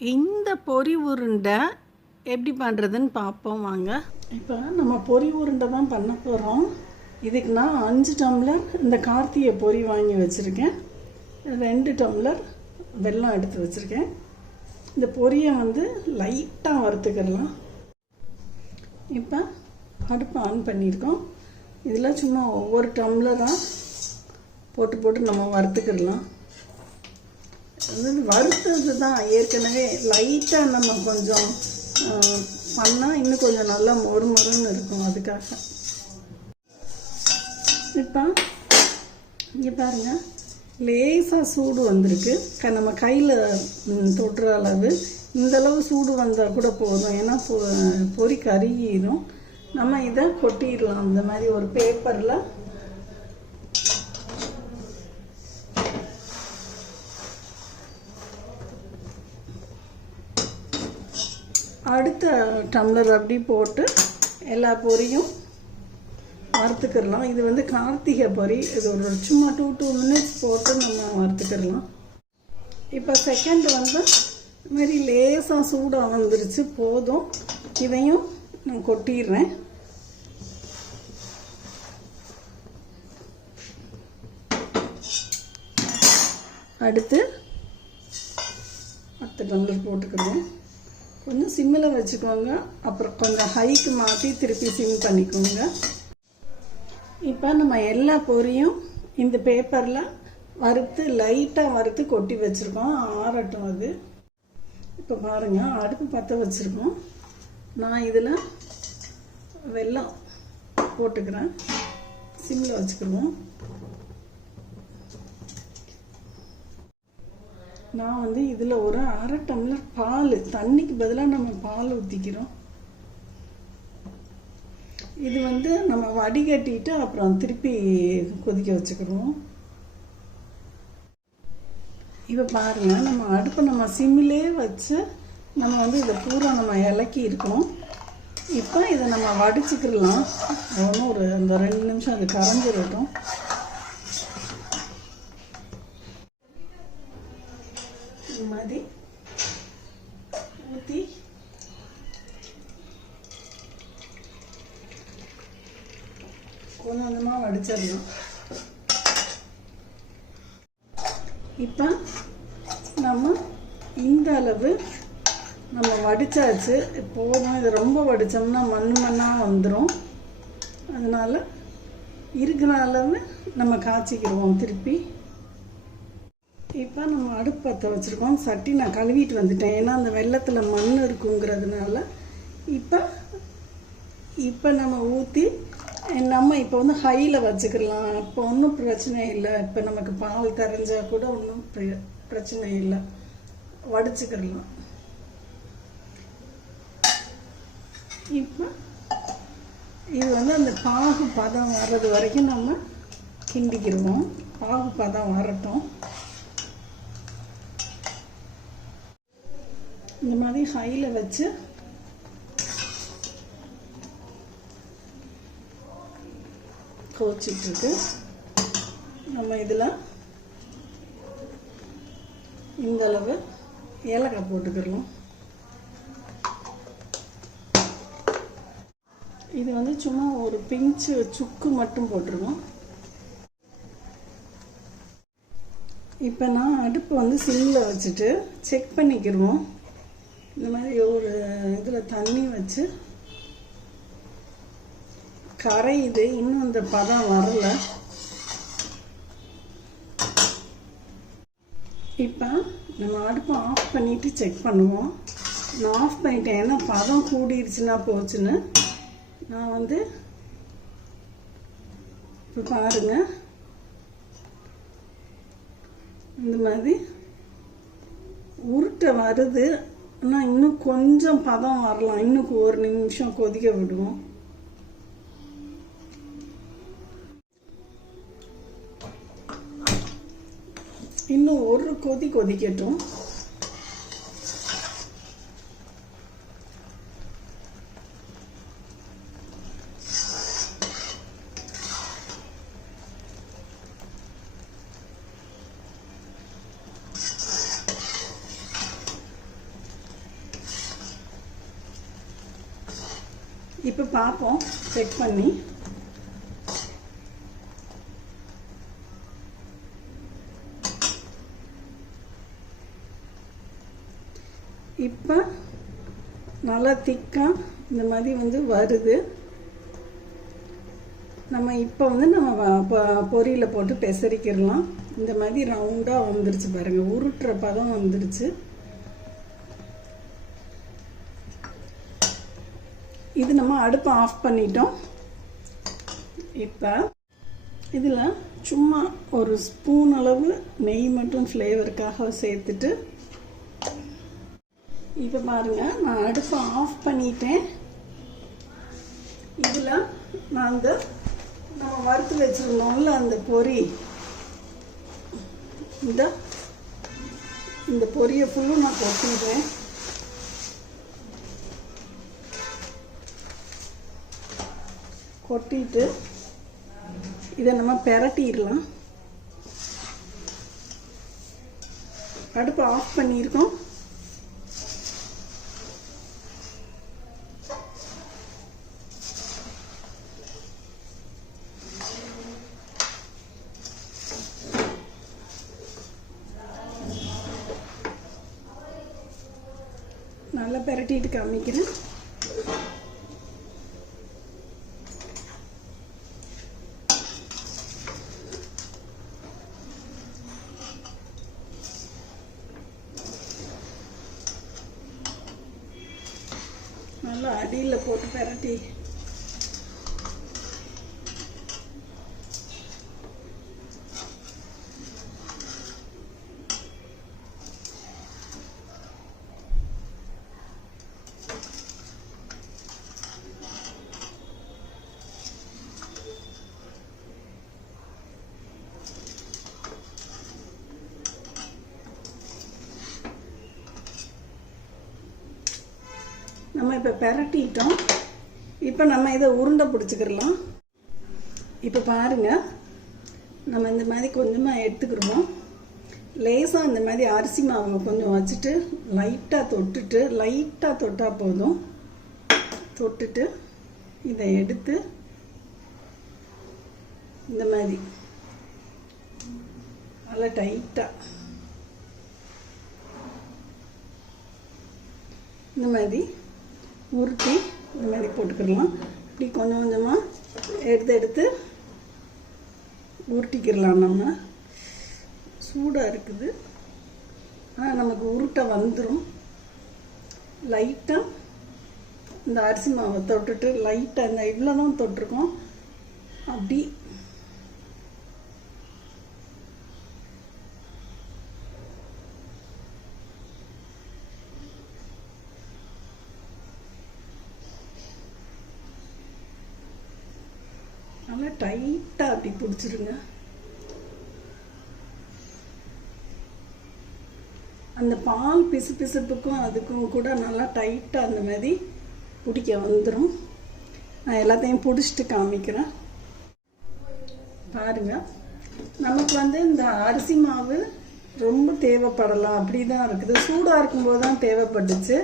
இந்த பொரி உருண்டை எப்படி பண்ணுறதுன்னு பார்ப்போம் வாங்க. இப்போ நம்ம பொரி உருண்டை தான் பண்ண போகிறோம் இதுக்கு நான் அஞ்சு டம்ளர் இந்த கார்த்திகை பொரி வாங்கி வச்சுருக்கேன். ரெண்டு டம்ளர் வெல்லம் எடுத்து வச்சுருக்கேன். இந்த பொரியை வந்து லைட்டாக வறுத்துக்கிடலாம். இப்போ அடுப்பு ஆன் பண்ணியிருக்கோம். இதில் சும்மா ஒவ்வொரு டம்ளராக போட்டு போட்டு நம்ம வறுத்துக்கிடலாம். அதாவது வறுத்தது தான். ஏற்கனவே லைட்டாக நம்ம கொஞ்சம் பண்ணால் இன்னும் கொஞ்சம் நல்லா மொறு மொறுன்னு இருக்கும் அதுக்காக. இப்போ இங்கே பாருங்க. லேசாக சூடு வந்திருக்கு. க நம்ம கையில் தொட்டுற அளவு. இந்த அளவு சூடு வந்தால் கூட போதும். ஏன்னா பொ பொறி கருகிடும் நம்ம இதை கொட்டிடலாம். இந்த மாதிரி ஒரு பேப்பரில் அடுத்த டம்ளர் அப்படி போட்டு எல்லா பொரியும் வறுத்துக்கிடலாம். இது வந்து கார்த்திகை பொரி. இது ஒரு சும்மா டூ டூ மினிட்ஸ் போட்டு நம்ம வறுத்துக்கிடலாம். இப்போ செகண்ட் வந்து இதுமாரி லேசாக சூடாக வந்துருச்சு. போதும். இதையும் நான் கொட்டிடுறேன். அடுத்து அடுத்த டம்ளர் போட்டுக்கிறேன் கொஞ்சம் சிம்மில் வச்சுக்கோங்க. அப்புறம் கொஞ்சம் ஹைக்கு மாற்றி திருப்பி சிம் பண்ணிக்கோங்க. இப்போ நம்ம எல்லா பொரியும் இந்த பேப்பரில் வறுத்து லைட்டாக வறுத்து கொட்டி வச்சுருக்கோம். ஆறட்டும் அது. இப்போ பாருங்கள் அடுப்பு பற்ற வச்சுருக்கோம். நான் இதில் வெல்லம் போட்டுக்கிறேன். சிம்மில் வச்சுக்கிடுவோம். நான் வந்து இதில் ஒரு அரை டம்ளர் பால் தண்ணிக்கு பதிலாக நம்ம பால் ஊற்றிக்கிறோம் இது வந்து நம்ம வடிகட்டிட்டு அப்புறம் திருப்பி கொதிக்க வச்சுக்கிடுவோம். இப்போ பாருங்கள் நம்ம அடுப்பை நம்ம சிம்மிலே வச்சு நம்ம வந்து இதை பூரா நம்ம இலக்கி இருக்கோம் இப்போ இதை நம்ம வடிச்சுக்கிடலாம். ஒன்றும் ஒரு அந்த ரெண்டு நிமிஷம் அது கரைஞ்சிடட்டும் இந்த மாதிரி ஊற்றி கொஞ்சம் கொஞ்சமாக வடிச்சிடலாம் இப்போ நம்ம இந்த அளவு நம்ம வடித்தாச்சு போதும் இது ரொம்ப வடித்தோம்னா மண் மண்ணாக வந்துடும் அதனால் இருக்கிற அளவு நம்ம காய்ச்சிக்கிடுவோம் திருப்பி. இப்போ நம்ம அடுப்பு பற்ற வச்சுருக்கோம். சட்டி நான் கழுவிட்டு வந்துட்டேன். ஏன்னா அந்த வெள்ளத்தில் மண் இருக்குங்கிறதுனால இப்போ இப்போ நம்ம ஊற்றி நம்ம இப்போ வந்து ஹையில் வச்சுக்கலாம். இப்போ ஒன்றும் பிரச்சனை இல்லை. இப்போ நமக்கு பால் தெரிஞ்சால் கூட ஒன்றும் பிரச்சனை இல்லை. வடிச்சுக்கிடலாம் இப்போ இது வந்து அந்த பாகு பதம் வர்றது வரைக்கும் நம்ம கிண்டிக்கிடுவோம் பாகு பதம் வரட்டும். இந்த மாதிரி ஹையில் வச்சு கோச்சிட்ருக்கு. நம்ம இதில் இந்தளவு ஏலக்காய் போட்டுக்கிறோம் இது வந்து சும்மா ஒரு பிஞ்சு சுக்கு மட்டும் போட்டுருவோம். இப்போ நான் அடுப்பு வந்து சில்லில் வச்சுட்டு செக் பண்ணிக்கிடுவோம். இந்த மாதிரி ஒரு இதில் தண்ணி வச்சு கரையுது. இன்னும் இந்த பதம் வரல. இப்போ நம்ம அடுப்பை ஆஃப் பண்ணிவிட்டு செக் பண்ணுவோம். நான் ஆஃப் பண்ணிட்டேன். ஏன்னா பதம் கூடிருச்சுன்னா போச்சுன்னு. நான் வந்து இப்போ பாருங்கள் இந்த மாதிரி உருட்டை வருது. ஆனால் இன்னும் கொஞ்சம் பதம் வரலாம். இன்னும் ஒரு நிமிஷம் கொதிக்க விடுவோம். இன்னும் ஒரு கொதி கொதிக்கட்டும். இப்போ பார்ப்போம் செக் பண்ணி. இப்போ நல்லா திக்காக இந்த மாதிரி வந்து வருது. நம்ம இப்போ வந்து நம்ம வ- பொரியில் போட்டு பெசரிக்கிடலாம். இந்த மாதிரி ரவுண்டாக வந்துருச்சு பாருங்கள் உருட்டுற பதம் வந்துருச்சு. இது நம்ம அடுப்பை ஆஃப் பண்ணிட்டோம். இப்போ இதில் சும்மா ஒரு ஸ்பூன் அளவு நெய் மட்டும் ஃப்ளேவருக்காக சேர்த்துட்டு இப்போ பாருங்க நான் அடுப்பை ஆஃப் பண்ணிட்டேன். இதில் நான் அந்த நம்ம வறுத்து வச்சிருந்தோம்ல அந்த பொரி இந்த இந்த பொரியை ஃபுல்லும் நான் கொட்டிடுறேன். கொட்டிட்டு இதை நம்ம பெரட்டிடலாம். அடுப்பை ஆஃப் பண்ணியிருக்கோம். நல்லா பெரட்டிட்டு காமிக்கிறேன் நல்லா அடியில் போட்டு பெரட்டி நம்ம இப்போ பெரட்டிட்டோம். இப்போ நம்ம இதை உருண்டை பிடிச்சிக்கிறலாம் இப்போ பாருங்க. நம்ம இந்த மாதிரி கொஞ்சமாக எடுத்துக்கிடுவோம். லேசாக இந்த மாதிரி அரிசி மாவு கொஞ்சம் வச்சுட்டு லைட்டாக தொட்டுட்டு லைட்டாக தொட்டால் போதும். தொட்டுட்டு இதை எடுத்து இந்த மாதிரி நல்லா டைட்டாக இந்த மாதிரி உருட்டி இந்த மாதிரி போட்டுக்கிடலாம். இப்படி கொஞ்சம் கொஞ்சமாக எடுத்து எடுத்து உருட்டிக்கிடலாம் நம்ம. சூடாக இருக்குது. ஆனால் நமக்கு உருட்டை வந்துடும் லைட்டாக இந்த அரிசி மாவை தொட்டுட்டு லைட்டாக இந்த இவ்வளோ தான் தொட்டிருக்கோம். அப்படி நல்லா டைட்டாக அப்படி அந்த பால் பிசு பிசுப்புக்கும் அதுக்கும் கூட நல்லா டைட்டாக அந்த மாதிரி பிடிக்க வந்துடும் நான் எல்லாத்தையும் பிடிச்சிட்டு காமிக்கிறேன். பாருங்க. நமக்கு வந்து இந்த அரிசி மாவு ரொம்ப தேவைப்படலாம். அப்படி தான் இருக்குது. சூடாக இருக்கும்போது தான் தேவைப்பட்டுச்சு.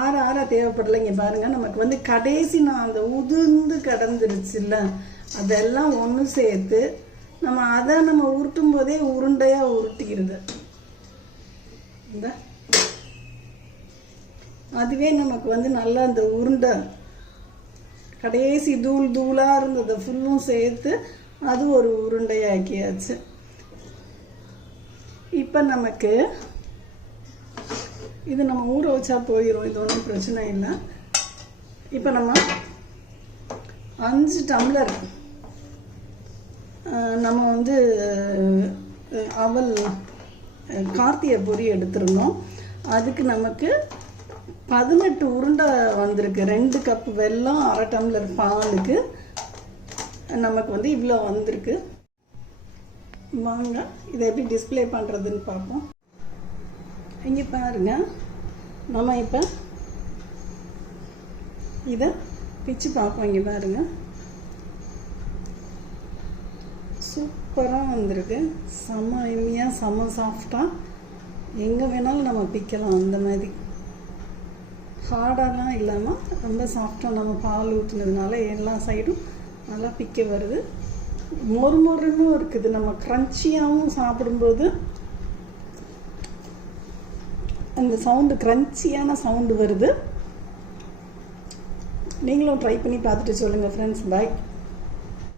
ஆற ஆற தேவைப்படலை இங்கே பாருங்க. நமக்கு வந்து கடைசி நான் அந்த உதிர்ந்து கடந்துருச்சுல்ல. அதெல்லாம் ஒன்று சேர்த்து நம்ம அதை நம்ம உருட்டும் போதே உருண்டையாக உருட்டிக்கிறது. இந்த அதுவே நமக்கு வந்து நல்லா அந்த உருண்டை கடைசி தூள் தூளாக இருந்ததை ஃபுல்லும் சேர்த்து அது ஒரு உருண்டையாக்கியாச்சு. இப்போ நமக்கு இது நம்ம ஊற வச்சா போயிடும் இது ஒன்றும் பிரச்சனை இல்லை. இப்போ நம்ம அஞ்சு டம்ளர் நம்ம வந்து அவல் கார்த்திகை பொரி எடுத்திருந்தோம். அதுக்கு நமக்கு பதினெட்டு உருண்டை வந்திருக்கு. ரெண்டு கப் வெல்லம் அரை டம்ளர் பாலுக்கு. நமக்கு வந்து இவ்வளோ வந்திருக்கு. வாங்க இதை எப்படி டிஸ்ப்ளே பண்ணுறதுன்னு பார்ப்போம். இங்கே பாருங்க. நம்ம இப்போ இதை பிச்சு பார்ப்போம். இங்கே பாருங்கள் சூப்பராக வந்திருக்கு. செம இனிமையாக செம சாஃப்டாக எங்கே வேணாலும் நம்ம பிக்கலாம் அந்த மாதிரி. ஹார்டாலாம் இல்லாமல் ரொம்ப சாஃப்டாக நம்ம பால் ஊற்றுனதுனால எல்லா சைடும் நல்லா பிக்க வருது. மொறு மொறுன்னு இருக்குது. நம்ம க்ரன்ச்சியாகவும் சாப்பிடும்போது அந்த சவுண்டு க்ரன்ச்சியான சவுண்டு வருது. நீங்களும் ட்ரை பண்ணி பார்த்துட்டு சொல்லுங்கள் ஃப்ரெண்ட்ஸ் பாய்